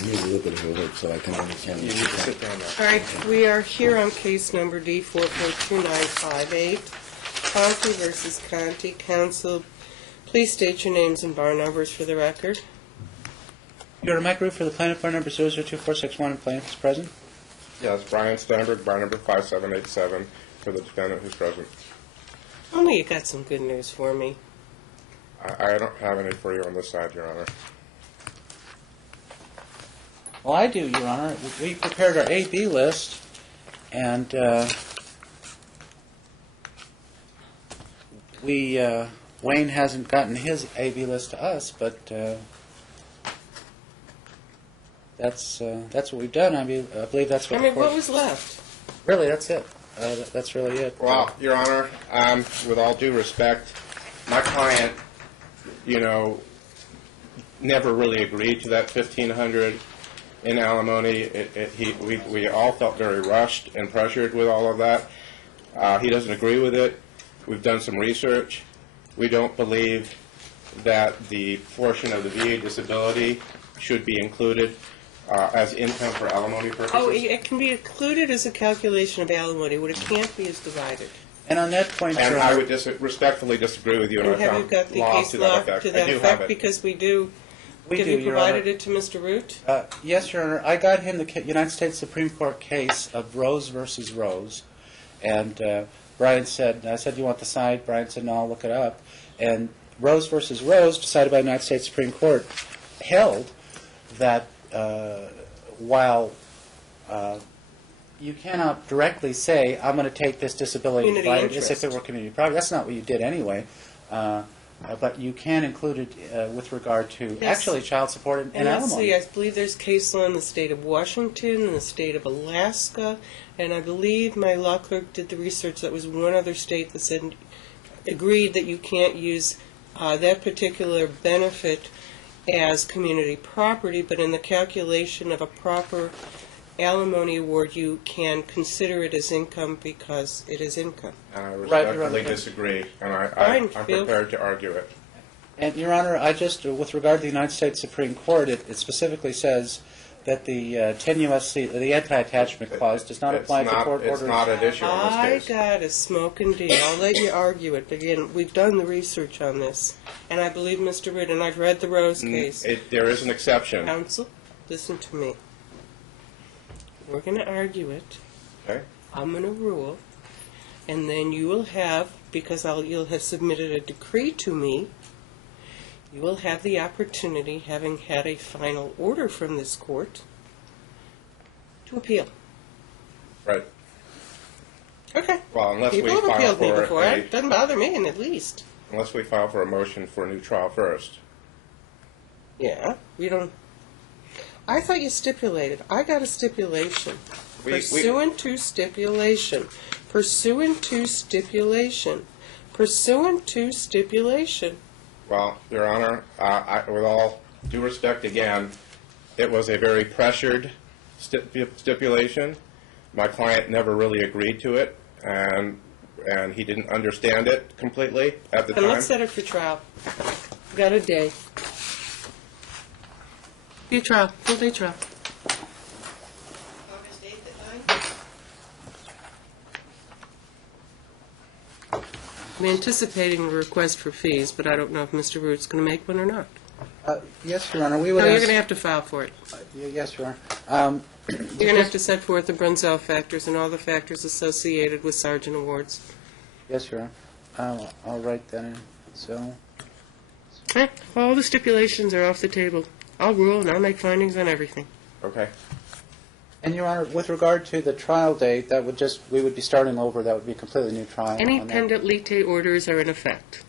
I need a little bit of her work so I can understand. You need to sit down now. All right, we are here on case number D442958, Conte versus Conte. Counsel, please state your names and bar numbers for the record. Your Honor, Mike Root for the plaintiff, bar number 002461, and plaintiff is present. Yes, Brian Steinberg, bar number 5787, for the defendant who's present. Tell me you got some good news for me. I don't have any for you on this side, Your Honor. Well, I do, Your Honor. We prepared our A-B list, and Wayne hasn't gotten his A-B list to us, but that's what we've done. I believe that's what. What was left? Really, that's it. That's really it. Well, Your Honor, with all due respect, my client, never really agreed to that $1,500 in alimony. We all felt very rushed and pressured with all of that. He doesn't agree with it. We've done some research. We don't believe that the portion of the VA disability should be included as income for alimony purposes. Oh, it can be included as a calculation of alimony. What it can't be is divided. And on that point, and Your I Honor, would respectfully disagree with you. And have you got the case law to that effect? Because we do. Have you provided it to Mr. Root? Yes, Your Honor. I got him the United States Supreme Court case of Rose versus Rose, and Brian said, I said, "You want the side?" Brian said, "No, I'll look it up." And Rose versus Rose, decided by the United States Supreme Court, held that while you cannot directly say, "I'm going to take this disability and divide it as if it were community property." That's not what you did anyway. But you can include it with regard to actually child support and alimony. I believe there's case law in the state of Washington and the state of Alaska, and I believe my law clerk did the research. That was one other state that said agreed that you can't use that particular benefit as community property, but in the calculation of a proper alimony award, you can consider it as income because it is income. And I respectfully disagree, and I'm prepared to argue it. And, Your Honor, I just, with regard to the United States Supreme Court, it specifically says that the 10 U.S.C., the anti-attachment clause does not apply to court orders. It's not an issue in this case. I got a smoking deal. I'll let you argue it. Again, we've done the research on this, and I believe Mr. Ritt, and I've read the Rose case. There is an exception. Counsel, listen to me. We're going to argue it. Okay. I'm going to rule, and then you will have, because you'll have submitted a decree to me, you will have the opportunity, having had a final order from this court, to appeal. Right. Okay. Well, unless People we have file appealed me for before. It doesn't bother me, in at least. Unless we file for a motion for a new trial first. Yeah, we don't. I thought you stipulated. I got a stipulation. Pursuant to stipulation. Pursuant to stipulation. Pursuant to stipulation. Well, Your Honor, with all due respect again, it was a very pressured stipulation. My client never really agreed to it, and he didn't understand it completely at the time. And let's set it for trial. We've got a day. Be a trial. Full day trial. August 8th at 9? I'm anticipating a request for fees, but I don't know if Mr. Root's going to make one or not. Yes, Your Honor. We would No, you're going to have to file for it. Yes, Your Honor. You're going to have to set forth the Brunzell factors and all the factors associated with sergeant awards. Yes, Your Honor. I'll write that in. So. Okay. All the stipulations are off the table. I'll rule and I'll make findings on everything. Okay. And, Your Honor, with regard to the trial date, that would we would be starting over. That would be a completely new trial. Any pendent lite orders are in effect.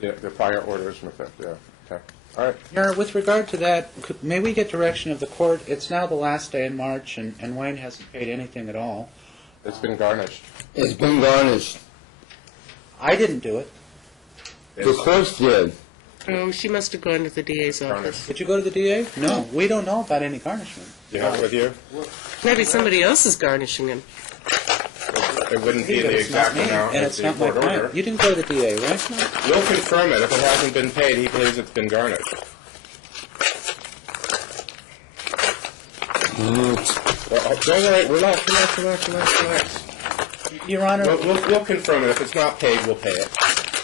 Yeah, the prior orders in effect, yeah. Okay. All right. Your Honor, with regard to that, may we get direction of the court? It's now the last day in March, and Wayne hasn't paid anything at all. It's been garnished. It's been garnished. I didn't do it. The court did. Oh, she must have gone to the DA's office. Did you go to the DA? No. We don't know about any garnishment. Do you have it with you? Maybe somebody else is garnishing him. It wouldn't be the exact amount and of it's the not my court order. client. You didn't go to the DA, right? We'll confirm it. If it hasn't been paid, he believes it's been garnished. Well, don't worry, relax. Your Honor, We'll confirm it. If it's not paid, we'll pay it.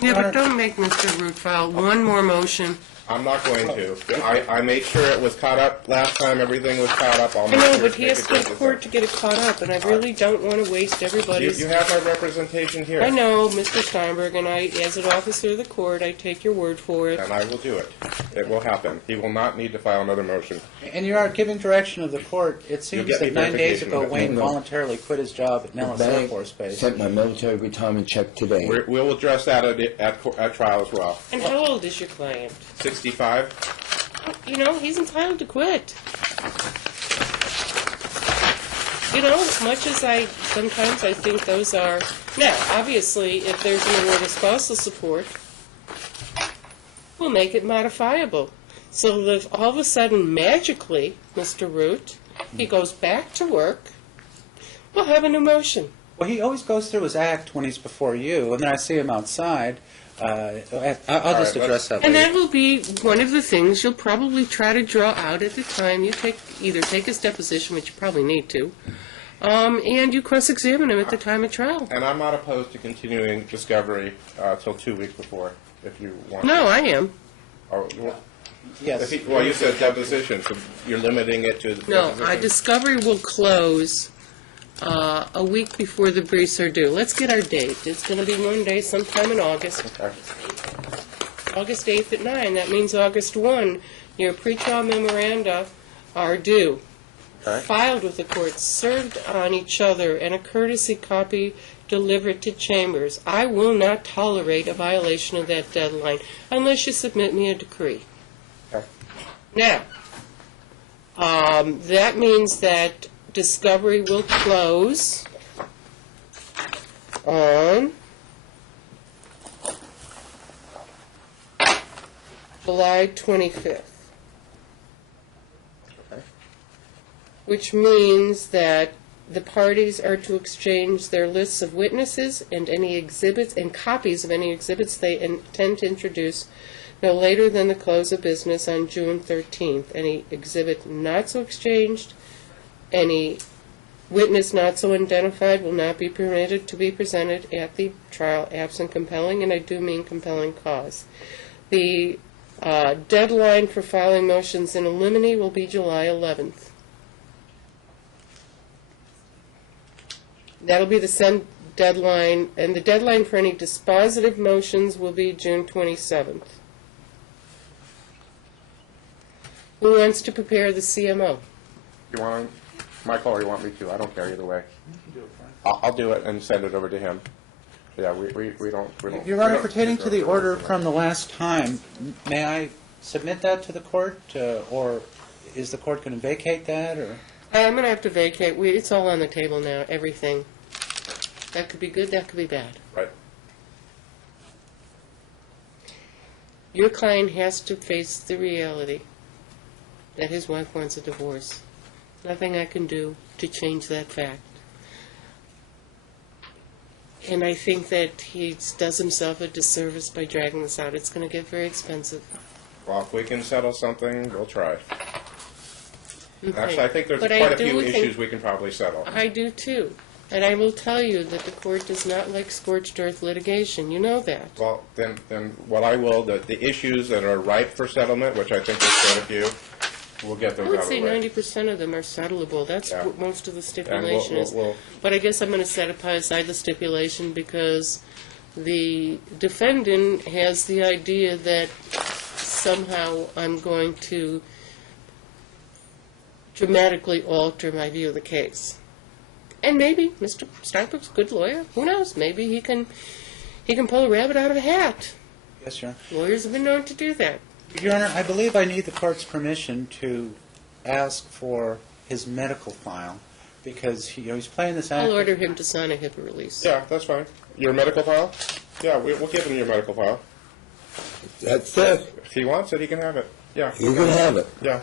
Yeah, but don't make Mr. Root file one more motion. I'm not going to. I made sure it was caught up last time. Everything was caught up. I'll I make know, sure but to he make has it to go to just court to get it caught up, and I really don't want to waste everybody's... You have my representation here. I know, Mr. Steinberg, and I, as an officer of the court, I take your word for it. And I will do it. It will happen. He will not need to file another motion. and you are giving direction of the court. It seems get me that 9 days verification ago, of it. Wayne No. voluntarily quit his job at Nellis Air Bank Force Base. sent my military retirement check today. We'll address that at trial as well. And how old is your client? 65? You know, he's entitled to quit. You know, as much as sometimes I think those are... Now, obviously, if there's an award of spousal support, we'll make it modifiable. So that all of a sudden, magically, Mr. Root, he goes back to work, we'll have a new motion. Well, he always goes through his act when he's before you, and then I see him outside. I'll just address that And later. that will be one of the things you'll probably try to draw out at the time you either take his deposition, which you probably need to, and you cross-examine him at the time of trial. And I'm not opposed to continuing discovery till 2 weeks before, if you want. No, I am. Oh, well, Yes. well, you said deposition, so you're limiting it to the No, deposition? discovery will close a week before the briefs are due. Let's get our date. It's going to be one day sometime in August. Okay. August 8th at 9. That means August 1, your pretrial memoranda are due. Okay. Filed with the court, served on each other, and a courtesy copy delivered to chambers. I will not tolerate a violation of that deadline unless you submit me a decree. Okay. Now, that means that discovery will close on July 25th. Which means that the parties are to exchange their lists of witnesses and any exhibits and copies of any exhibits they intend to introduce no later than the close of business on June 13th. Any exhibit not so exchanged, any witness not so identified will not be permitted to be presented at the trial absent compelling, and I do mean compelling cause. The deadline for filing motions in limine will be July 11th. That'll be the send deadline, and the deadline for any dispositive motions will be June 27th. Who wants to prepare the CMO? You want Michael, or you want me to? I don't care either way. I'll do it and send it over to him. Yeah, we don't... Your Honor, pertaining to the order from the last time, may I submit that to the court, or is the court going to vacate that, or? I'm going to have to vacate. It's all on the table now, everything. That could be good, that could be bad. Right. Your client has to face the reality that his wife wants a divorce. Nothing I can do to change that fact. And I think that he does himself a disservice by dragging this out. It's going to get very expensive. Well, if we can settle something, we'll try. Okay. Actually, I think there's But quite a do few think- issues we can probably settle. I do too. And I will tell you that the court does not like scorched earth litigation. You know that. Well, then what I will, the issues that are ripe for settlement, which I think there's quite a few, we'll get I those would out of say the way. 90% of them are settlable. That's Yeah. what most of the And stipulation is. we'll But I guess I'm going to set aside the stipulation because the defendant has the idea that somehow I'm going to dramatically alter my view of the case. And maybe Mr. Steinberg's a good lawyer. Who knows? Maybe he can pull a rabbit out of a hat. Yes, Your Honor. Lawyers have been known to do that. Your Honor, I believe I need the court's permission to ask for his medical file, because he's playing this act. I'll order him to sign a HIPAA release. Yeah, that's fine. Your medical file? Yeah, we'll give him your medical file. That's it. If he wants it, he can have it. Yeah. You can have it. Yeah,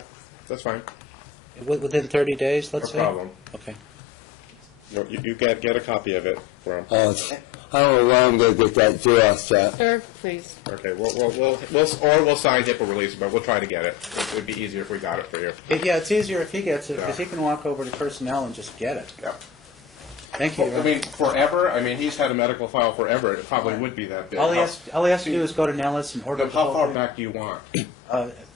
that's fine. Within 30 days, No let's say? problem. Okay. You get a copy of it for him. How long will get that Xerox out? Sir, please. Okay, we'll sign HIPAA release, but we'll try to get it. It would be easier if we got it for you. Yeah, it's easier if he gets it, because Yeah. he can walk over to personnel and just get it. Yeah. Thank you. I mean, forever, I mean, he's had a medical file forever, it probably would be that big. All he has to do is go to Nellis and order the How whole far thing. back do you want?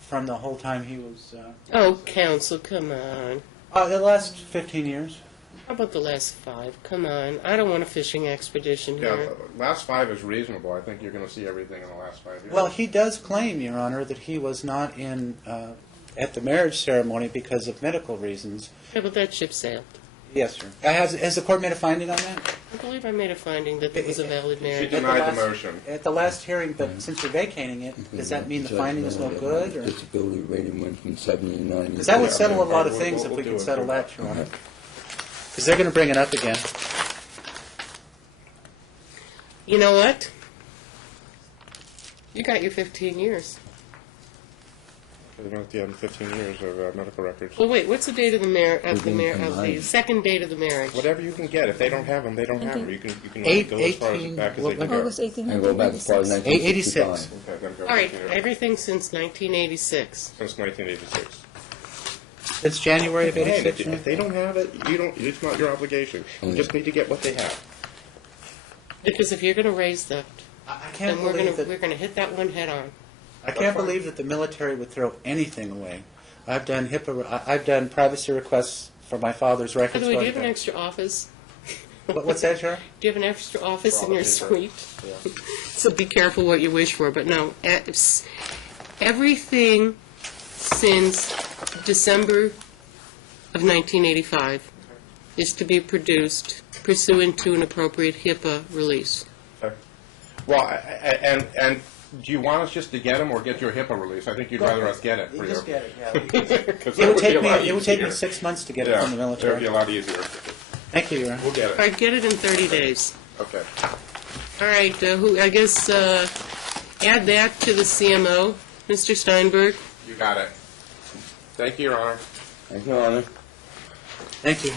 From the whole time he was, Oh, counsel, come on. the last 15 years. How about the last 5? Come on. I don't want a fishing expedition Yeah, here. last 5 is reasonable. I think you're going to see everything in the last 5 years. Well, he does claim, Your Honor, that he was not in at the marriage ceremony because of medical reasons. Yeah, but that ship sailed. Yes, sir. Has the court made a finding on that? I believe I made a finding that there was a valid She marriage. denied the motion. At the last hearing, but since you're vacating it, does that mean the finding is no good? Or? Disability rating went from 79. Because that would Yeah, settle a lot of we'll- things we'll if we do could it. settle that, Your Honor. Because they're going to bring it up again. You know what? You got your 15 years. They don't have to have 15 years of medical records. Well, wait, what's the date of the second date of the marriage? Whatever you can get. If they don't have them, they don't have them. You can Eight- go as far as 18 back as they what- can go. August And go back as far as 1886. 1965. Okay, then go All right, 15 years. everything since 1986. Since 1986. It's January of Hey, 86. if they don't have it, you don't. It's not your obligation. You just need to get what they have. Because if you're going to raise that, I can't then we're believe going that. to hit that one head on. I can't believe that the military would throw anything away. I've done I've done privacy requests for my father's By records. the way, do you going have an back- extra office? What's that, Sharon? Do you have an extra office in your For all the suite? So be careful what you wish for. But no, everything since December of 1985 is to be produced pursuant to an appropriate HIPAA release. Okay. Well, and do you want us just to get them or get your HIPAA release? I think you'd rather us get it for you. Just get it, yeah. 'Cause It that would take be a lot me. It would take me easier. 6 months to get it Yeah, from the it would be military. a lot easier. Thank you, Your Honor. We'll get All it. right, get it in 30 days. Okay. All right, I guess add that to the CMO, Mr. Steinberg. You got it. Thank you, Your Honor. Thank you, Honor. Thank you.